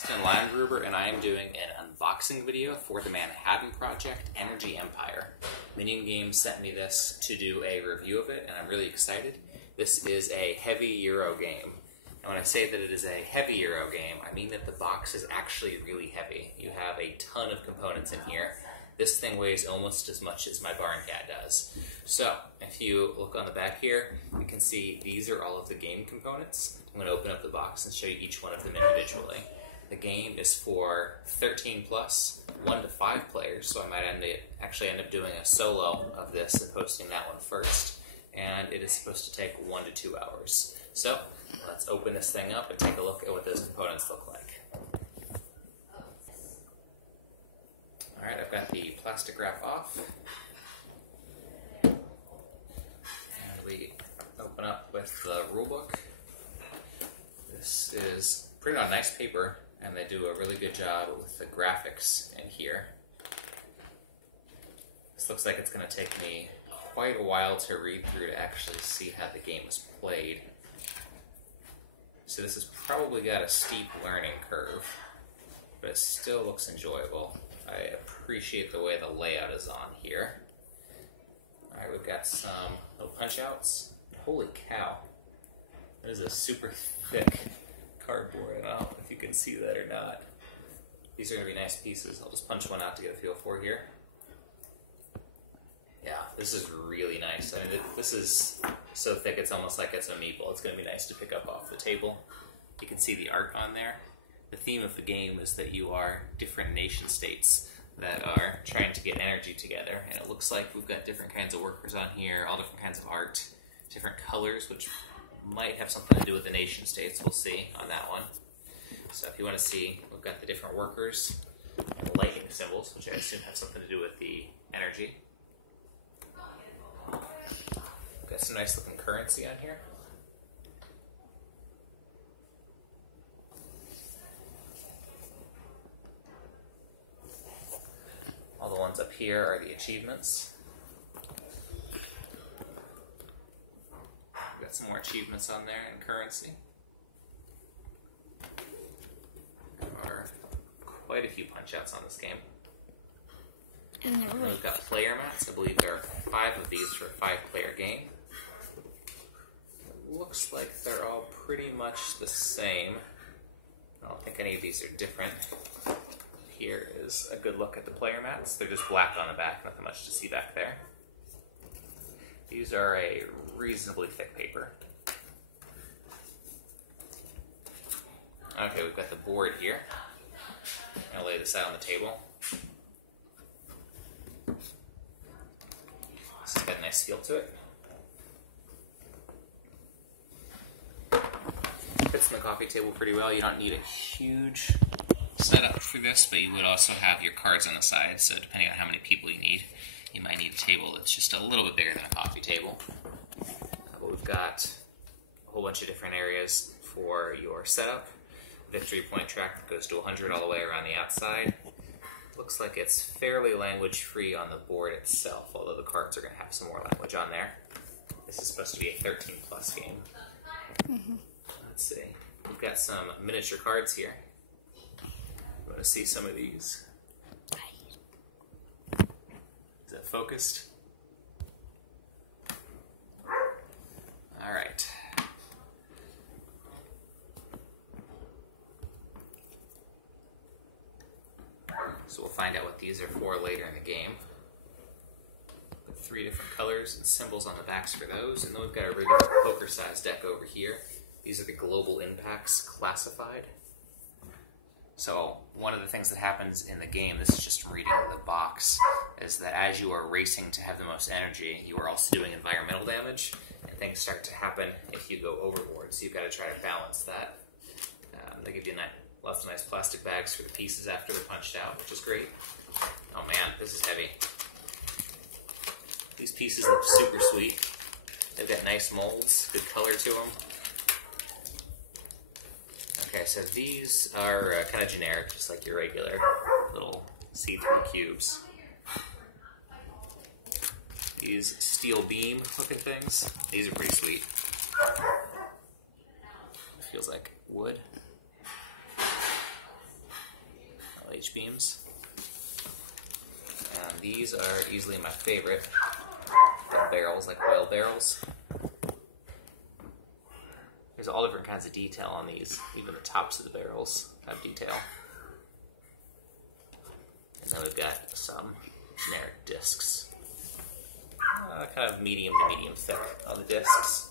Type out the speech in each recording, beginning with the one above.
Justin Landgruber, and I am doing an unboxing video for the Manhattan Project Energy Empire. Minion Games sent me this to do a review of it, and I'm really excited. This is a heavy Euro game. And when I say that it is a heavy Euro game, I mean that the box is actually really heavy. You have a ton of components in here. This thing weighs almost as much as my Barn Cat does. So, if you look on the back here, you can see these are all of the game components. I'm going to open up the box and show you each one of them individually. The game is for 13 plus, 1 to 5 players, so I might actually end up doing a solo of this and posting that one first. And it is supposed to take 1 to 2 hours. So, let's open this thing up and take a look at what those components look like. Alright, I've got the plastic wrap off. And we open up with the rulebook. This is printed on nice paper, and they do a really good job with the graphics in here. This looks like it's going to take me quite a while to read through to actually see how the game is played. So this has probably got a steep learning curve, but it still looks enjoyable. I appreciate the way the layout is on here. Alright, we've got some little punch outs. Holy cow. That is a super thick cardboard. I don't know if you can see that or not. These are going to be nice pieces. I'll just punch one out to get a feel for here. Yeah, this is really nice. I mean, this is so thick it's almost like it's a meeple. It's going to be nice to pick up off the table. You can see the art on there. The theme of the game is that you are different nation states that are trying to get energy together, and it looks like we've got different kinds of workers on here, all different kinds of art, different colors, which might have something to do with the nation states. We'll see on that one. So if you want to see, we've got the different workers and lightning symbols, which I assume have something to do with the energy. We've got some nice looking currency on here. All the ones up here are the achievements. We've got some more achievements on there in currency. There are quite a few punch-outs on this game. And we've got player mats. I believe there are 5 of these for a 5-player game. It looks like they're all pretty much the same. I don't think any of these are different. Here is a good look at the player mats. They're just black on the back, nothing much to see back there. These are a reasonably thick paper. Okay, we've got the board here. I'll lay this out on the table. This has got a nice feel to it. Fits in the coffee table pretty well. You don't need a huge setup for this, but you would also have your cards on the side, so depending on how many people you need, you might need a table that's just a little bit bigger than a coffee table. But we've got a whole bunch of different areas for your setup. Victory point track that goes to 100 all the way around the outside. Looks like it's fairly language free on the board itself, although the cards are going to have some more language on there. This is supposed to be a 13 plus game. Let's see. We've got some miniature cards here. You want to see some of these? Is that focused? Alright. So we'll find out what these are for later in the game. 3 different colors and symbols on the backs for those, and then we've got a regular poker-sized deck over here. These are the global impacts classified. So one of the things that happens in the game, this is just from reading the box, is that as you are racing to have the most energy, you are also doing environmental damage, and things start to happen if you go overboard, so you've got to try to balance that. They give you lots of nice plastic bags for the pieces after they're punched out, which is great. Oh man, this is heavy. These pieces look super sweet. They've got nice molds, good color to them. Okay, so these are kind of generic, just like your regular little see-through cubes. These steel beam looking things, these are pretty sweet. Feels like wood. H-beams. And these are easily my favorite. The barrels, like oil barrels. There's all different kinds of detail on these. Even the tops of the barrels have detail. And then we've got some generic discs. Kind of medium to medium thick on the discs.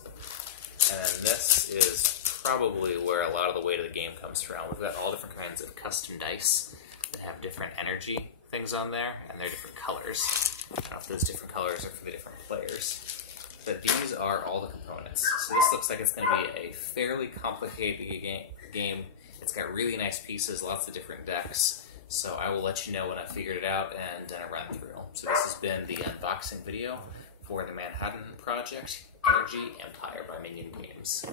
And then this is probably where a lot of the weight of the game comes from. We've got all different kinds of custom dice that have different energy things on there, and they're different colors. I don't know if those different colors are for the different players. But these are all the components. So this looks like it's going to be a fairly complicated game. It's got really nice pieces, lots of different decks. So I will let you know when I've figured it out and done a run through. So this has been the unboxing video for the Manhattan Project Energy Empire by Minion Games.